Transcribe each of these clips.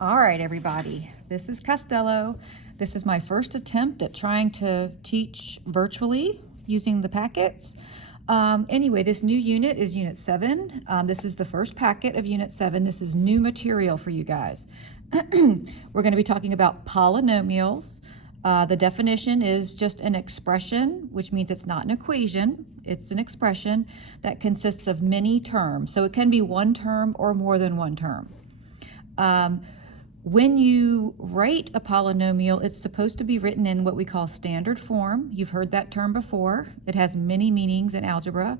All right, everybody, this is Costello. This is my first attempt at trying to teach virtually using the packets. Anyway, this new unit is Unit 7. This is the first packet of Unit 7. This is new material for you guys. We're going to be talking about polynomials. The definition is just an expression, which means it's not an equation. It's an expression that consists of many terms. So it can be one term or more than one term. When you write a polynomial, it's supposed to be written in what we call standard form. You've heard that term before. It has many meanings in algebra.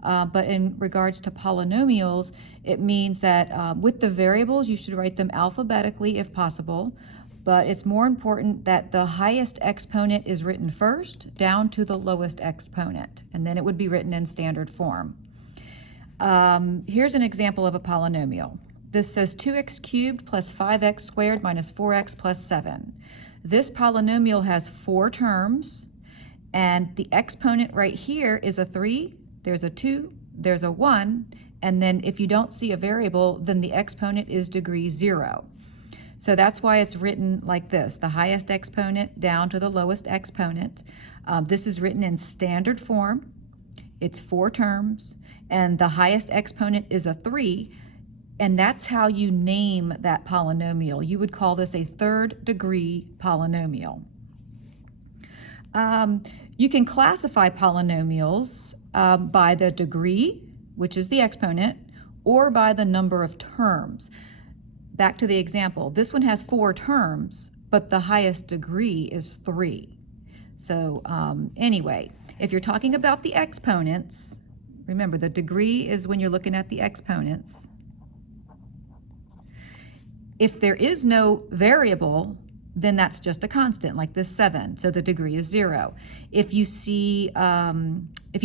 But in regards to polynomials, it means that with the variables, you should write them alphabetically if possible. But it's more important that the highest exponent is written first down to the lowest exponent, and then it would be written in standard form. Here's an example of a polynomial. This says 2x cubed plus 5x squared minus 4x plus 7. This polynomial has 4 terms, and the exponent right here is a 3, there's a 2, there's a 1, and then if you don't see a variable, then the exponent is degree 0. So that's why it's written like this, the highest exponent down to the lowest exponent. This is written in standard form. It's 4 terms, and the highest exponent is a 3, and that's how you name that polynomial. You would call this a third degree polynomial. You can classify polynomials by the degree, which is the exponent, or by the number of terms. Back to the example, this one has 4 terms, but the highest degree is 3. So anyway, if you're talking about the exponents, remember the degree is when you're looking at the exponents. If there is no variable, then that's just a constant, like this 7, so the degree is 0. If you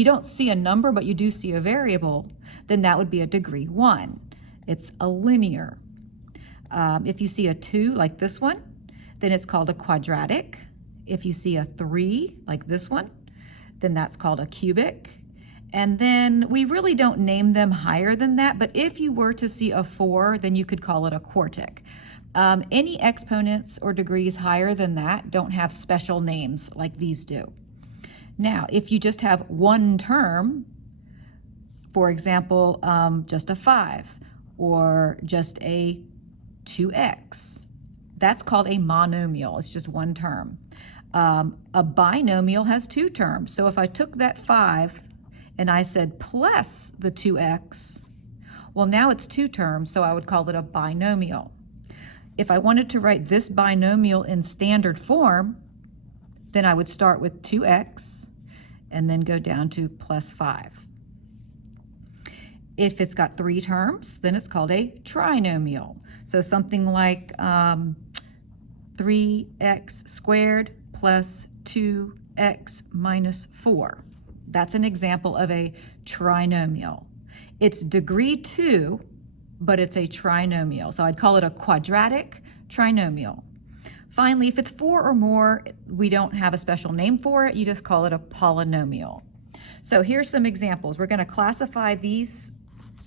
don't see a number, but you do see a variable, then that would be a degree 1. It's a linear. If you see a 2, like this one, then it's called a quadratic. If you see a 3, like this one, then that's called a cubic. And then we really don't name them higher than that, but if you were to see a 4, then you could call it a quartic. Any exponents or degrees higher than that don't have special names like these do. Now, if you just have one term, for example, just a 5 or just a 2x, that's called a monomial. It's just one term. A binomial has 2 terms. So if I took that 5 and I said plus the 2x, well, now it's 2 terms, so I would call it a binomial. If I wanted to write this binomial in standard form, then I would start with 2x and then go down to plus 5. If it's got 3 terms, then it's called a trinomial. So something like 3x squared plus 2x minus 4. That's an example of a trinomial. It's degree 2, but it's a trinomial. So I'd call it a quadratic trinomial. Finally, if it's 4 or more, we don't have a special name for it. You just call it a polynomial. So here's some examples. We're going to classify these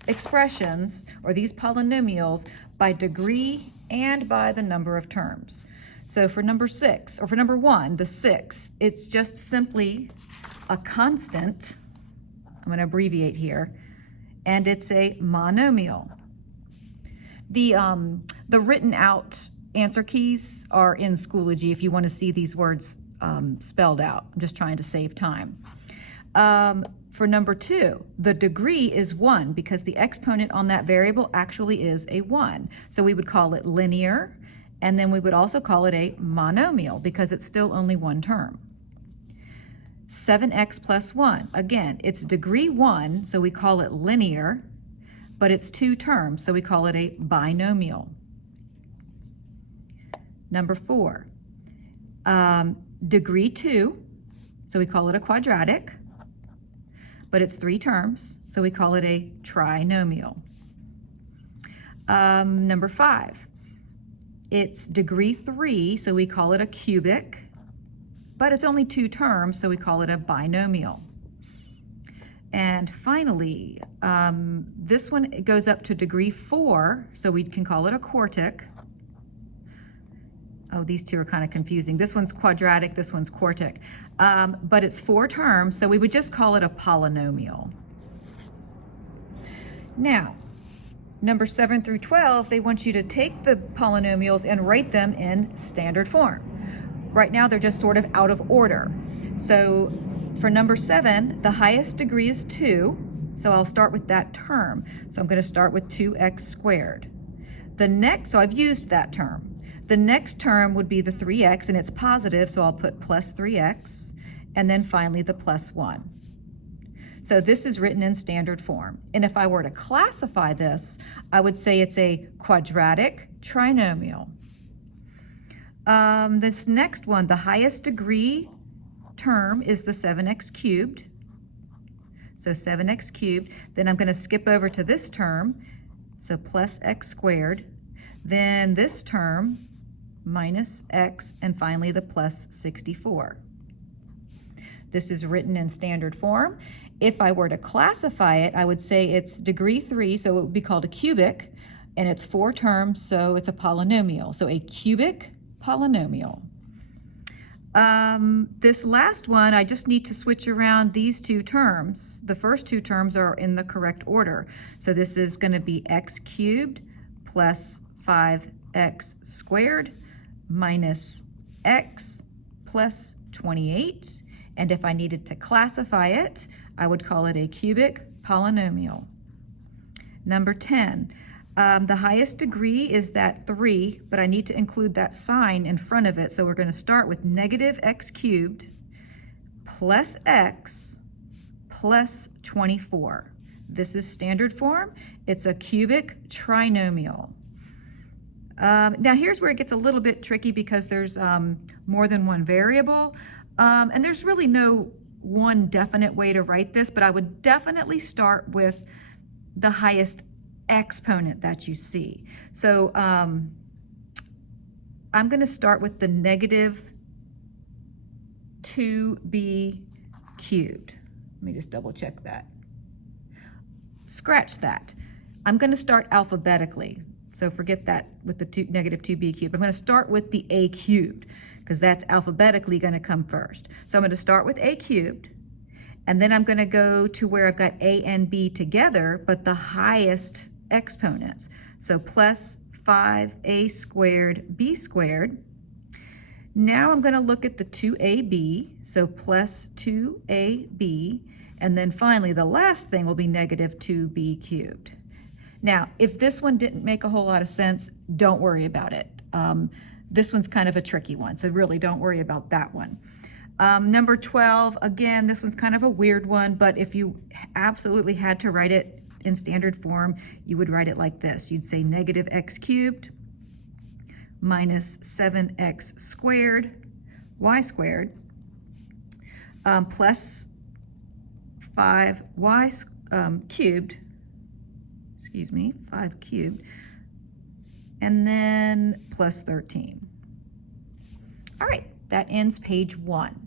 expressions or these polynomials by degree and by the number of terms. So for number 6, or for number 1, the 6, it's just simply a constant. I'm going to abbreviate here, and it's a monomial. The written out answer keys are in Schoology if you want to see these words spelled out. I'm just trying to save time. For number 2, the degree is 1 because the exponent on that variable actually is a 1. So we would call it linear, and then we would also call it a monomial because it's still only one term. 7x plus 1, again, it's degree 1, so we call it linear, but it's 2 terms, so we call it a binomial. Number 4, degree 2, so we call it a quadratic, but it's 3 terms, so we call it a trinomial. Number 5, it's degree 3, so we call it a cubic, but it's only 2 terms, so we call it a binomial. And finally, this one goes up to degree 4, so we can call it a quartic. Oh, these two are kind of confusing. This one's quadratic, this one's quartic. But it's 4 terms, so we would just call it a polynomial. Now, number 7 through 12, they want you to take the polynomials and write them in standard form. Right now, they're just sort of out of order. So for number 7, the highest degree is 2, so I'll start with that term. So I'm going to start with 2x squared. The next, so I've used that term. The next term would be the 3x, and it's positive, so I'll put plus 3x, and then finally the plus 1. So this is written in standard form. And if I were to classify this, I would say it's a quadratic trinomial. This next one, the highest degree term is the 7x cubed. So 7x cubed. Then I'm going to skip over to this term, so plus x squared. Then this term, minus x, and finally the plus 64. This is written in standard form. If I were to classify it, I would say it's degree 3, so it would be called a cubic, and it's 4 terms, so it's a polynomial. So a cubic polynomial. This last one, I just need to switch around these 2 terms. The first 2 terms are in the correct order. So this is going to be x cubed plus 5x squared minus x plus 28. And if I needed to classify it, I would call it a cubic polynomial. Number 10, the highest degree is that 3, but I need to include that sign in front of it. So we're going to start with negative x cubed plus x plus 24. This is standard form. It's a cubic trinomial. Now here's where it gets a little bit tricky because there's more than one variable, and there's really no one definite way to write this, but I would definitely start with the highest exponent that you see. So I'm going to start with the negative 2b cubed. Let me just double check that. Scratch that. I'm going to start alphabetically. So forget that with the negative 2b cubed. I'm going to start with the a cubed because that's alphabetically going to come first. So I'm going to start with a cubed, and then I'm going to go to where I've got a and b together, but the highest exponents. So plus 5a squared b squared. Now I'm going to look at the 2ab, so plus 2ab, and then finally the last thing will be negative 2b cubed. Now, if this one didn't make a whole lot of sense, don't worry about it. This one's kind of a tricky one, so really don't worry about that one. Number 12, again, this one's kind of a weird one, but if you absolutely had to write it in standard form, you would write it like this. You'd say negative x cubed minus 7x squared, y squared, plus 5y cubed, 5 cubed, and then plus 13. All right, that ends page 1.